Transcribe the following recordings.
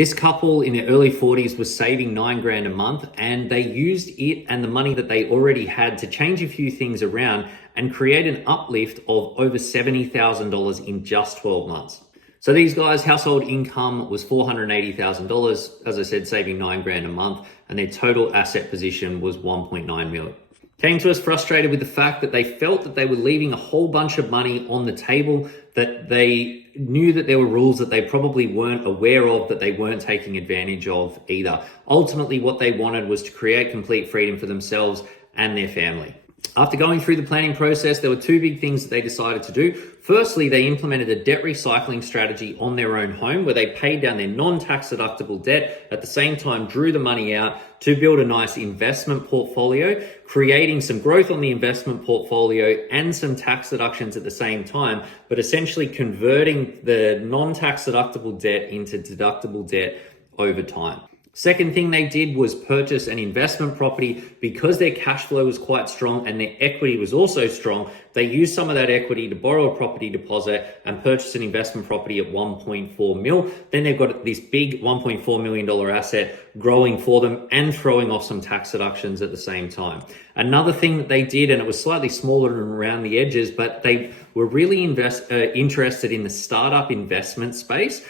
This couple in their early 40s was saving 9 grand a month, and they used it and the money that they already had to change a few things around and create an uplift of over $70,000 in just 12 months. So these guys' household income was $480,000, as I said, saving 9 grand a month, and their total asset position was 1.9 million. Came to us frustrated with the fact that they felt that they were leaving a whole bunch of money on the table, that they knew that there were rules that they probably weren't aware of, that they weren't taking advantage of either. Ultimately, what they wanted was to create complete freedom for themselves and their family. After going through the planning process, there were two big things that they decided to do. Firstly, they implemented a debt recycling strategy on their own home where they paid down their non-tax deductible debt, at the same time drew the money out to build a nice investment portfolio, creating some growth on the investment portfolio and some tax deductions at the same time, but essentially converting the non-tax deductible debt into deductible debt over time. Second thing they did was purchase an investment property. Because their cash flow was quite strong and their equity was also strong, they used some of that equity to borrow a property deposit and purchase an investment property at 1.4 mil. Then they've got this big $1.4 million asset growing for them and throwing off some tax deductions at the same time. Another thing that they did, and it was slightly smaller and around the edges, but they were really interested in the startup investment space.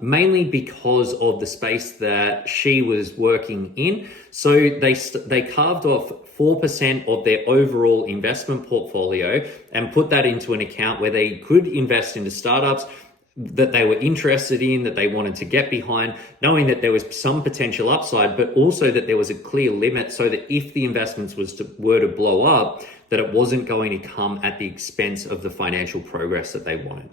Mainly because of the space that she was working in. So they carved off 4% of their overall investment portfolio and put that into an account where they could invest into startups that they were interested in, that they wanted to get behind, knowing that there was some potential upside, but also that there was a clear limit so that if the investments were to blow up, that it wasn't going to come at the expense of the financial progress that they wanted.